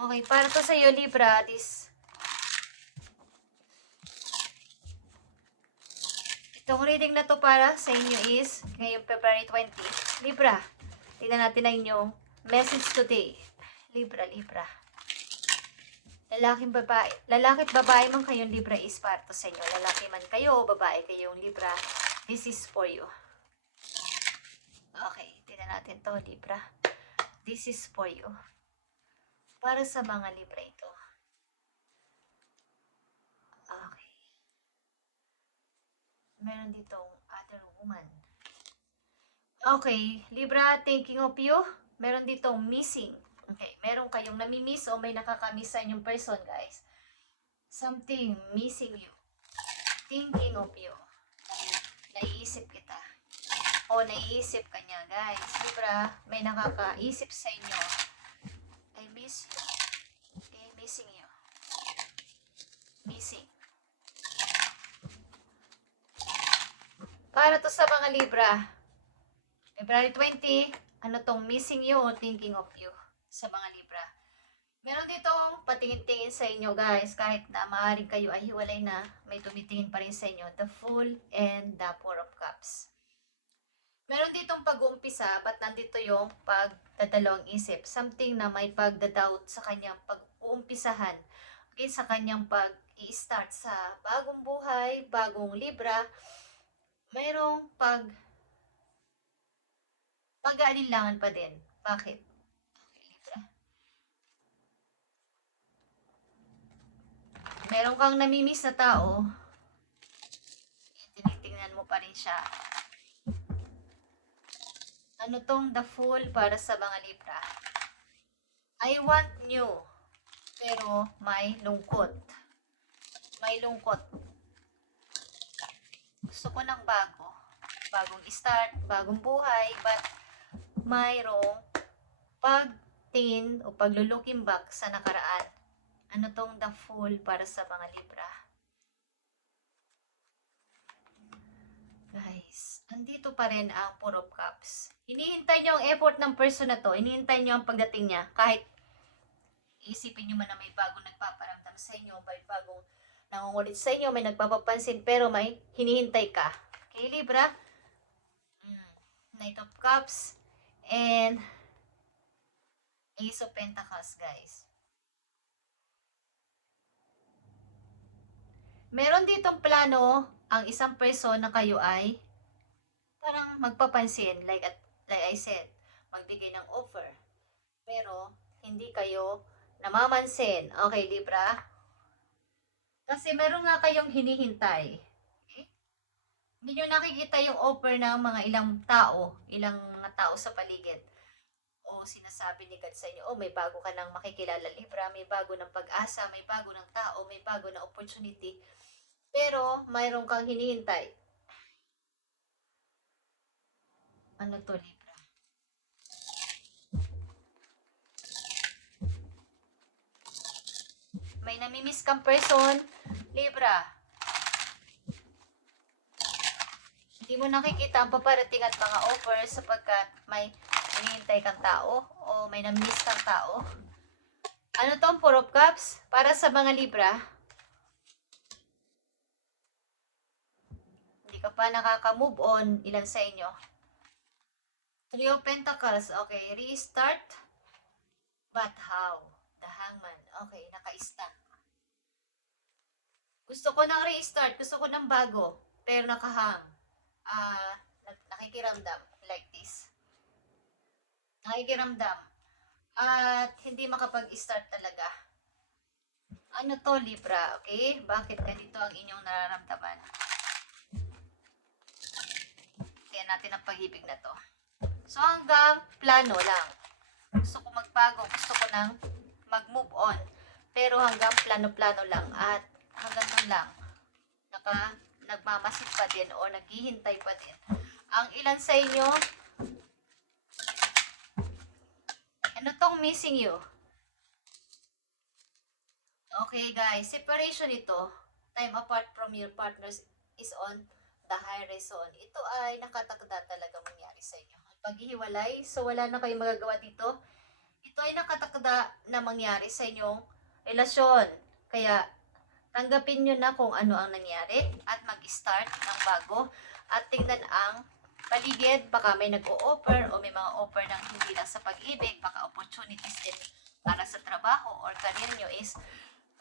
Okay, para to sa iyo, Libra, itong reading na to para sa inyo is ngayong February 20. Libra, tingnan natin ang inyong message today. Libra. Lalaki at babae man kayong Libra is para to sa inyo. Lalaki man kayo o babae kayong Libra, this is for you. Okay, tingnan natin to, Libra. This is for you. Para sa mga Libra ito. Okay. Meron ditong other woman. Okay, Libra, thinking of you. Meron ditong missing. Okay, meron kayong namimiss o may nakakamiss sa inyong person, guys. Something missing you. Thinking of you. Naiisip kita. O naiisip ka niya, guys. Libra, may nakakaisip sa inyo. I miss you. Okay, missing you. Missing. Para to sa mga Libra, February 20, ano tong missing you o thinking of you sa mga Libra. Meron ditong patingin-tingin sa inyo, guys, kahit na maaaring kayo ay hiwalay na, may tumitingin pa rin sa inyo, the Fool and the Four of Cups. Meron ditong pag-uumpisa, ba't nandito yung pagdadalawang isip? Something na may pagdadoubt sa kanyang pag-uumpisahan, okay, sa kanyang pag-i-start sa bagong buhay, bagong Libra. Mayroong pag-aalinlangan pa din. Bakit? Okay, Libra. Meron kang namimiss na tao, tinitingnan mo pa rin siya. Ano tong the Fool para sa mga Libra? I want new, pero may lungkot. May lungkot. Gusto ko ng bago. Bagong start, bagong buhay, but mayroong pagtingin o paglulooking back sa nakaraan. Ano tong the Fool para sa mga Libra? Guys, andito pa rin ang Four of Cups. Hinihintay nyo ang effort ng person na to. Hinihintay nyo ang pagdating niya. Kahit isipin nyo man na may bagong nagpaparamdam sa inyo, may bagong nangungulit sa inyo, may nagpapapansin, pero may hinihintay ka. Okay, Libra? Knight of Cups and Ace of Pentacles, guys. Meron ditong plano ang isang person na kayo ay parang magpapansin, like I said, magbigay ng offer. Pero hindi kayo namamansin. Okay, Libra? Kasi meron nga kayong hinihintay. Okay? Hindi nyo nakikita yung offer ng mga ilang tao sa paligid. O sinasabi ni God sa inyo, may bago ka nang makikilala, Libra, may bago ng pag-asa, may bago ng tao, may bago na opportunity. Pero mayroon kang hinihintay. Ano to, Libra? May namimiss kang person, Libra. Hindi mo nakikita ang paparating at mga offers sapagkat may hinihintay kang tao o may namimiss kang tao. Ano to ang Four of Cups? Para sa mga Libra, hindi ka pa nakaka-move on. Ilan sa inyo? Three of Pentacles. Okay, restart. But how? The Hangman. Okay, naka-stuck. Gusto ko ng restart. Gusto ko ng bago. Pero nakahang. Nakikiramdam. Like this. Nakikiramdam. At hindi makapag-start talaga. Ano to, Libra? Okay? Bakit ganito ang inyong nararamdaman? Kaya natin ang pag-ibig na to. So, hanggang plano lang. Gusto ko magbago. Gusto ko nang mag-move on. Pero hanggang plano-plano lang. At hanggang doon lang. Nagmamasid pa din o naghihintay pa din. Ang ilan sa inyo, ano tong missing you? Okay, guys. Separation ito. Time apart from your partners is on the horizon. Ito ay nakatakda talaga mangyari sa inyo. Paghihiwalay, so wala na kayong magagawa dito. Ito ito ay nakatakda na mangyari sa inyong relasyon. Kaya tanggapin nyo na kung ano ang nangyari at mag-start ng bago at tingnan ang paligid. Baka may nag-o-offer o may mga offer ng hindi lang sa pag-ibig, baka opportunities din para sa trabaho or career nyo is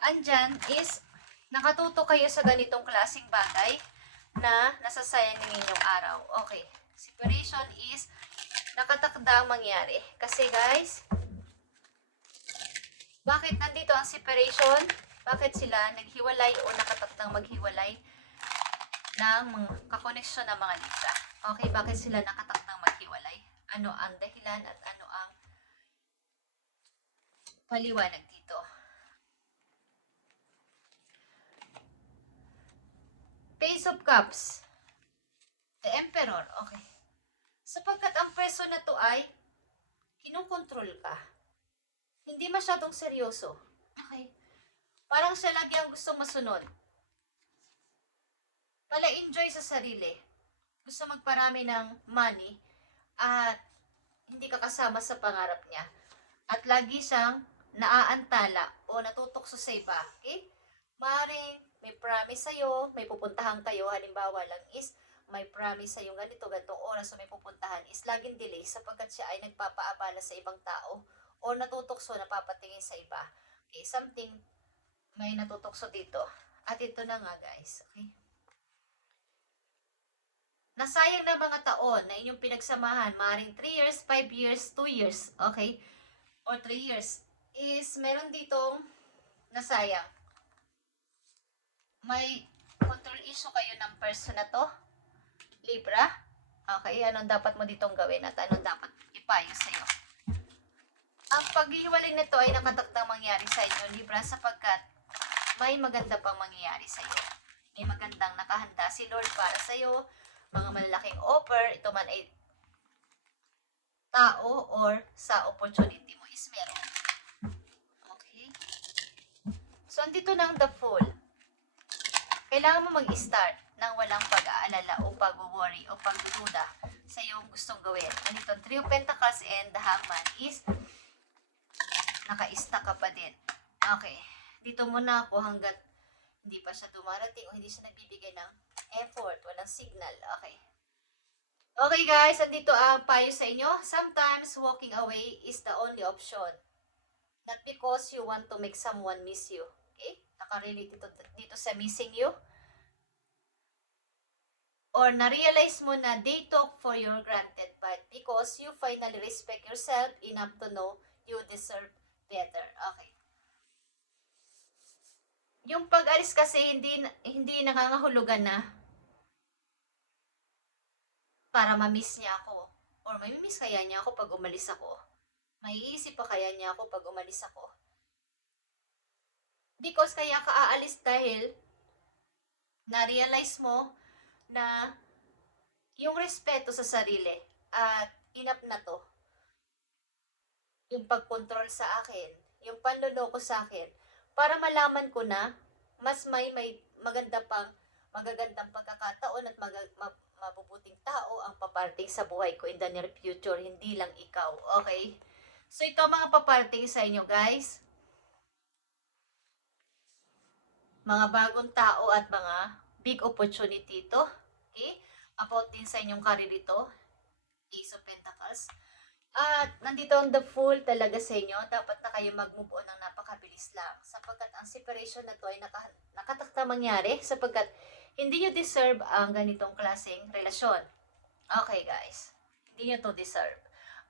andyan is nakatuto kayo sa ganitong klaseng bagay na nasasayang ng inyong araw. Okay, separation is nakatakda ang mangyari. Kasi guys, bakit nandito ang separation? Bakit sila naghiwalay o nakatakdang maghiwalay ng mga kakoneksyon ng mga libra? Okay, bakit sila nakatakdang maghiwalay? Ano ang dahilan at ano ang paliwanag dito? Page of Cups. The Emperor. Okay. Sapagkat ang person na to ay kinukontrol ka. Hindi masyadong seryoso. Okay. Parang siya lagi ang gustong masunod. Pala-enjoy sa sarili. Gusto magparami ng money at hindi ka kasama sa pangarap niya. At lagi siyang naaantala o natutokso sa iba. Okay? Maring may promise sa'yo, may pupuntahan kayo, halimbawa lang is may promise sa'yo ganitong oras o may pupuntahan is laging delay sapagkat siya ay nagpapaabala sa ibang tao o natutokso, napapatingin sa iba. Okay, something may natutokso dito. At ito na nga guys, okay? Nasayang na mga taon na inyong pinagsamahan, maaaring 3 years, 5 years, 2 years, okay? Or 3 years, is meron ditong nasayang. May control issue kayo ng person na to, Libra. Okay, anong dapat mo ditong gawin at anong dapat ipayo sa'yo? Ang paghihiwalay nito ay nakatakdang mangyari sa inyo, Libra, sapagkat may maganda pang mangyayari sa iyo. May magandang nakahanda si Lord para sa iyo, mga malalaking offer, ito man ay tao or sa opportunity mo is meron. Okay? So, andito na ang the Fool. Kailangan mo mag-start ng walang pag-aalala o pag-worry o pagdududa sa iyong gustong gawin. Andito ang 3 of Pentacles and the Hangman is naka-stuck ka pa din. Okay. Dito muna ako hanggat hindi pa siya dumarating o hindi siya nagbibigay ng effort, walang signal. Okay. Okay guys, andito ang payo sa inyo. Sometimes walking away is the only option. Not because you want to make someone miss you. Okay? Nakarelate dito sa missing you. Or na-realize mo na they talk for your granted, but because you finally respect yourself enough to know you deserve better. Okay. Yung pag-alis kasi hindi nangangahulugan na para ma-miss niya ako. Or may-miss kaya niya ako pag umalis ako. Maiisip pa kaya niya ako pag umalis ako. Because kaya ka aalis dahil na-realize mo na yung respeto sa sarili at enough na to. Yung pag-control sa akin, yung panloloko sa akin, para malaman ko na mas may magagandang pagkakataon at mabubuting tao ang paparting sa buhay ko in the near future, hindi lang ikaw. Okay? So ito mga paparting sa inyo guys. Mga bagong tao at mga big opportunity ito. Okay? About din sa inyong career ito. Ace of Pentacles. At nandito ang the Fool talaga sa inyo. Dapat na kayo mag-move on ng napakabilis lang. Sapagkat ang separation na to ay nakatakta mangyari. Sapagkat hindi nyo deserve ang ganitong klaseng relasyon. Okay guys. Hindi nyo to deserve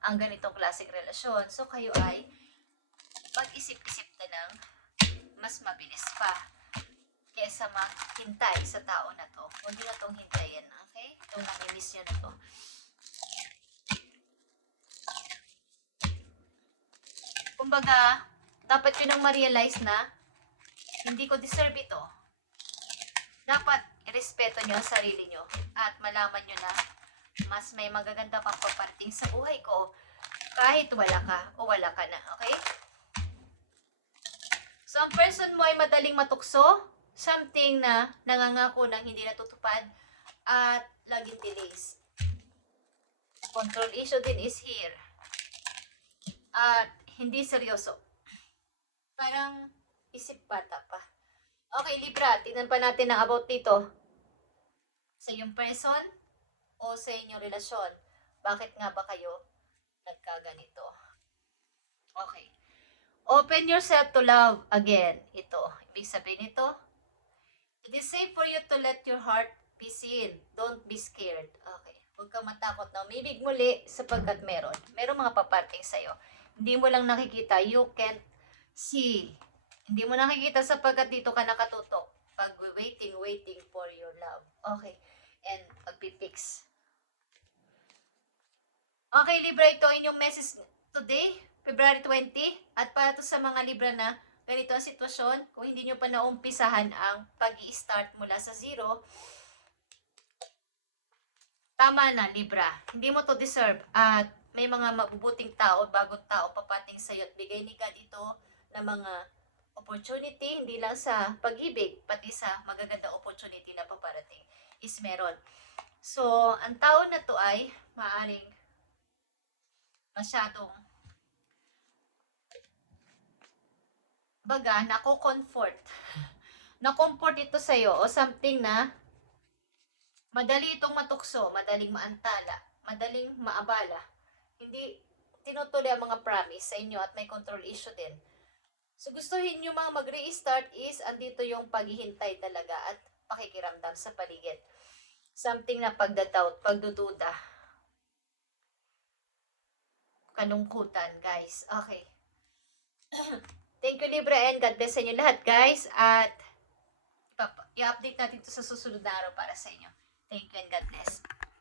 ang ganitong klaseng relasyon. So kayo ay pag-isip-isip na ng mas mabilis pa kesa maghintay sa tao na to. Huwag nyo na itong hintayin. Okay? Itong nami-miss nyo na to. Kumbaga, dapat yun ang ma-realize na hindi ko deserve ito. Dapat irespeto nyo ang sarili nyo at malaman nyo na mas may magaganda pang paparating sa buhay ko kahit wala ka o wala ka na. Okay? So, ang person mo ay madaling matukso, something na nangangako ng hindi natutupad at laging delays. Control issue din is here. At hindi seryoso. Parang isip bata pa. Okay, Libra, tingnan pa natin ang about dito. Sa iyong person o sa inyong relasyon. Bakit nga ba kayo nagkaganito? Okay. Open yourself to love again. Ito. Ibig sabihin nito, it is safe for you to let your heart be seen. Don't be scared. Okay. Huwag kang matakot na umibig muli sapagkat meron. Meron mga paparting sa'yo. Hindi mo lang nakikita. You can't see. Hindi mo nakikita sapagkat dito ka nakatutok. Pag waiting for your love. Okay. And pagpipix. Okay, Libra, ito inyong message today, February 20. At para to sa mga Libra na ganito ang sitwasyon, kung hindi nyo pa naumpisahan ang pag-i-start mula sa zero, tama na, Libra. Hindi mo to deserve. At may mga mabubuting tao, bagong tao papating sa'yo at bigay ni God ito na mga opportunity, hindi lang sa pag-ibig, pati sa magagandang opportunity na paparating is meron. So, ang tao na to ay maaaring masyadong baga, nako-comfort. Na-comfort ito sa'yo o something na madali itong matukso, madaling maantala, madaling maabala. Hindi tinutuloy ang mga promise sa inyo at may control issue din. So gustuhin nyo mga mag-restart is andito yung paghihintay talaga at pakikiramdam sa paligid. Something na pagdadoubt, pagdududa. Kalungkutan, guys. Okay. Thank you, Libra, and God bless sa inyo lahat, guys. At i-update natin ito sa susunod na araw para sa inyo. Thank you and God bless.